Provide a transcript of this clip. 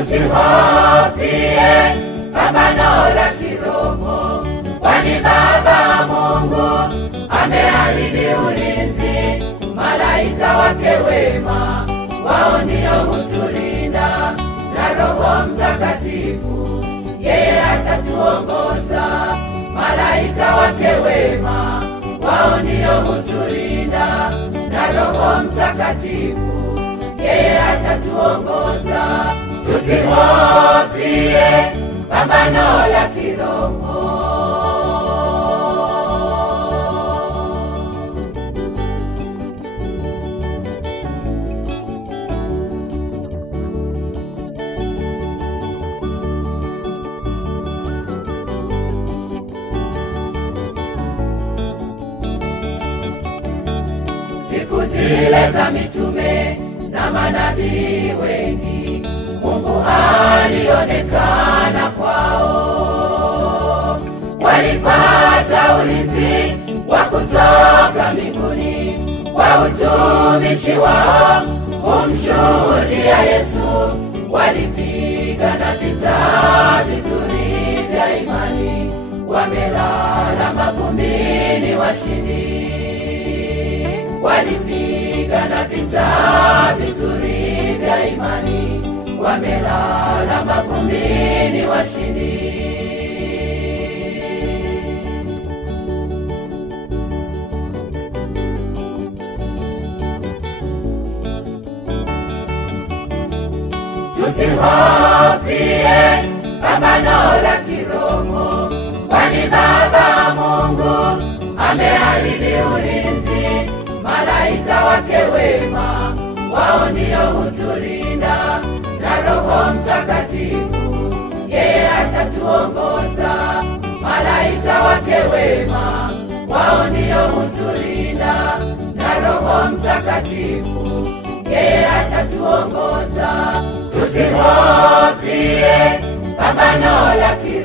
Tusihofie pambano la kiroho, kwani Baba Mungu ameahidi ulinzi. Malaika wake wema wao ndio hutulinda, na Roho Mtakatifu yeye atatuongoza. Malaika wake wema wao ndio hutulinda, na Roho Mtakatifu yeye atatuongoza. Tusihofie pambano la kiroho. Siku zile za mitume na manabii wengi, Mungu alionekana kwao. Walipata ulinzi wa kutoka mbinguni kwa utumishi wao kumshuhudia Yesu. Walipigana vita vizuri vya imani, wamelala mavumbini washindi. Walipigana vita vizuri vya imani, wamelala mavumbini washindi. Tusihofie pambano la kiroho, kwani Baba Mungu ameahidi ulinzi. Malaika wake wema wao ndio hutulinda, na Roho Mtakatifu yeye atatuongoza. Malaika wake wema wao ndio hutulinda, na Roho Mtakatifu yeye atatuongoza. Tusihofie pambano la kiroho.